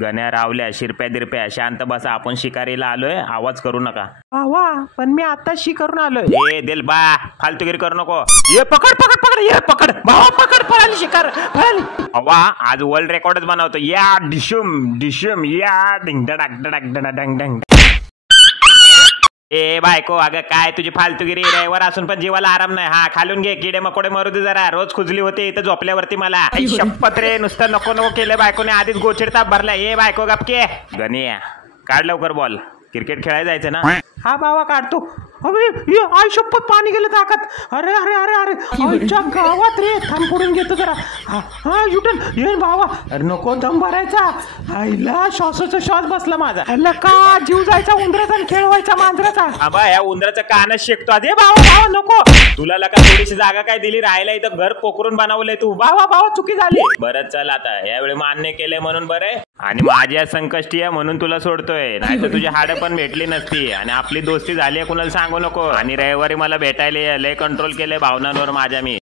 गण्या रावल्या शिरप्या दिरप्या शांत बसा. आपण शिकारीला आलोय, आवाज करू नका. वा पण मी आता करून आलोय. ए दिल बा फालतूगिरी करू नको. ये पकड पकड पकड ये पकड भावा पकड पळाली शिकार पळाली. अवा आज वर्ल्ड रेकॉर्डच बनवतो. या डिशुम डिशुम या डिंग डडाक डडाक डडा डंग डंग. ए बायको अगं काय तुझी फालतूगिरी. रविवार असून पण जीवाला आराम नाही. हा खालून घे किडे मकोडे मरू दे जरा. रोज खुजली होते इथं झोपल्यावरती मला. आई शपथ रे नुसतं नको नको केलं बायकोने. आधीच गोचिड ताप भरला. ए बायको गपके. गण्या काढ लवकर बॉल. क्रिकेट खेळायला जायचं ना. हा बाबा काढतो. अरे ये आई शपथ पाणी गेलं ताकद. अरे अरे अरे अरे आईच्या गावात रे. थांब फोडून घेतो जरा. हा युटन ये बाबा. अरे नको दम भरायचा. आईला श्वासाचा श्वास बसला माझा. अरे का जीव जायचा उंदराचा आणि खेळ व्हायचा मांजराचा. आबा या उंदराचं कानच शेकतो आधी. बाबा बाबा नको. तुला लका थोडीशी जागा काय दिली राहायला. इथं घर पोकरून बनवलंय तू. बाबा बाबा चुकी झाली. बरं चल आता यावेळी मान्य केलंय म्हणून बरं. आणि माझ्या संकष्टी आहे म्हणून तुला सोडतोय. नाही तर तुझी हाडं पण भेटली नसती. आणि आपली दोस्ती झाली आहे कुणाला सांगू नको. आणि रविवारी मला भेटायला लय कंट्रोल केलंय भावनांवर माझ्या मी.